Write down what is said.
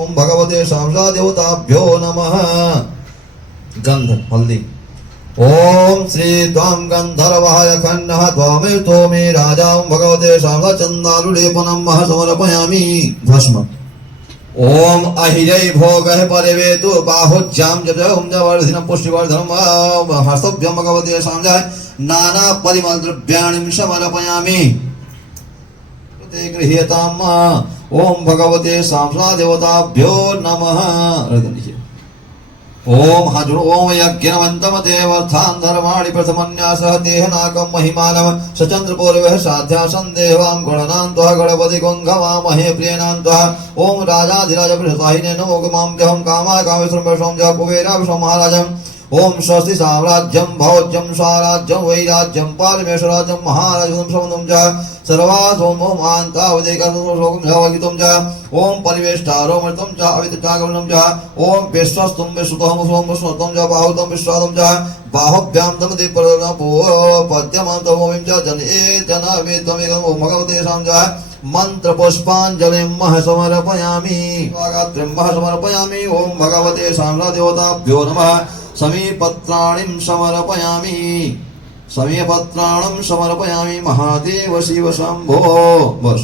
ओम भगवते शामसा देवताभ्यो नमः। गंध हल्दी। ओम श्री त्वां गंधर्वाय खन्नः त्वामेतो मे राजा भगवते शामसा चंदालुलेपनं मह समर्पयामि। भस्म। ओम अहिरै भोगः परिवेतु बाहुज्यां जजों जवर्धिनं पुष्टिवर्धनं हस्तभ्यं भगवते शामसाय नाना परिमल द्रव्याणि समर्पयामि। ते गृह्यताम्। ओम भगवते शामसा देवताभ्यो नमः। ओम हजु ओम यज्ञवंतम देवस्थान धर्माणि प्रथमन्यासः तेह नाकं महिमानम सचंद्रपूर्वः साध्या संदेवां गणनान्त्वः गणपति गंगवा महे प्रियनान्त्वः। ओम राजाधिराज प्रसाहिने नमो गमां जहं कामाय कामेश्वरं सोम जह कुबेरा महाराजम्। ओम स्वस्ति साम्राज्यं भौज्यं स्वराज्यं वैराज्यं पारमेश्वराज्यं महाराजं समनं च सर्वासोम ओम आन्तावदेकं श्लोकं जवगितं च ओम परिवेष्टारोमृतं च अवितचागमनं च ओम विश्वस्तं विश्रुतं सोम स्वतं च बाहुतं विश्वादं च बाहुभ्यां दमति प्रदपो पद्यमन्तमोमिं च जने जनवेदमेकं ओम भगवते शां च मंत्र पुष्पांजलिं मह समर्पयामि। स्वागतं मह समर्पयामि। ओम भगवते शामसा देवताभ्यो नमः। समीपत्राणिं समर्पयामि। समीपत्राणं समर्पयामि महादेव शिव शंभो। बस।